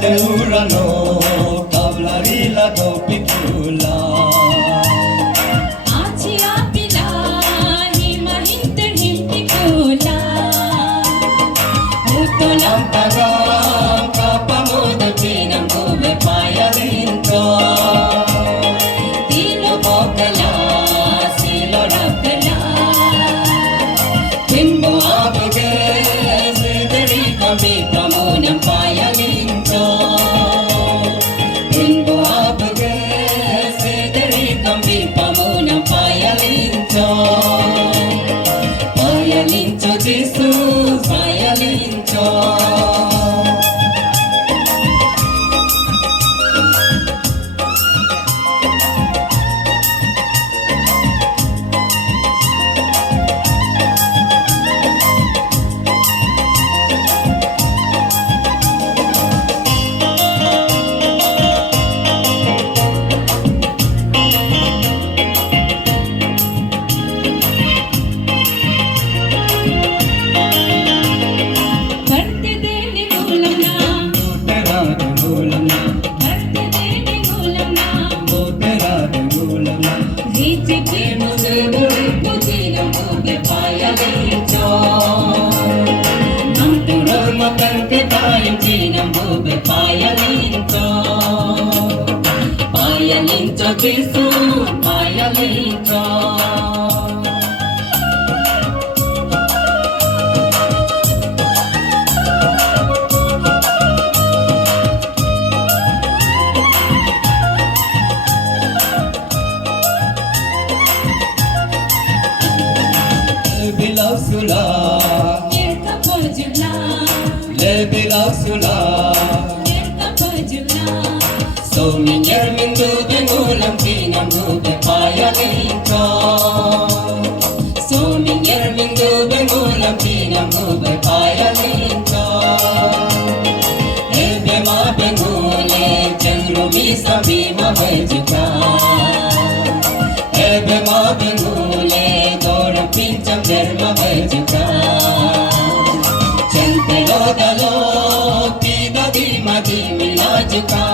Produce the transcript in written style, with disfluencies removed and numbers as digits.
Urano, tablarila do pitula. Achia pila, hima hinter hintikula. Utolang tagam, kapamoda tinang kube payalinto. Tilo bokala, silo rakala. Timbo abuge, sidari kami pamunang payalinto. Payalinto Jesus, payalinto. Payalinto Jesus, payalinto. Lebilau sula, Yerka pajula, lebilau sula. yerka pajula. So minyer mindu bengulam tinam gube payalinto. So minyer mindu bengulam tinam gube payalinto. Ebe ma bengule chengrumi sabi ma bejuka. Ebe ma bengule dora pincham derma bejuka. Chente lo dalo pida di madi milajuka.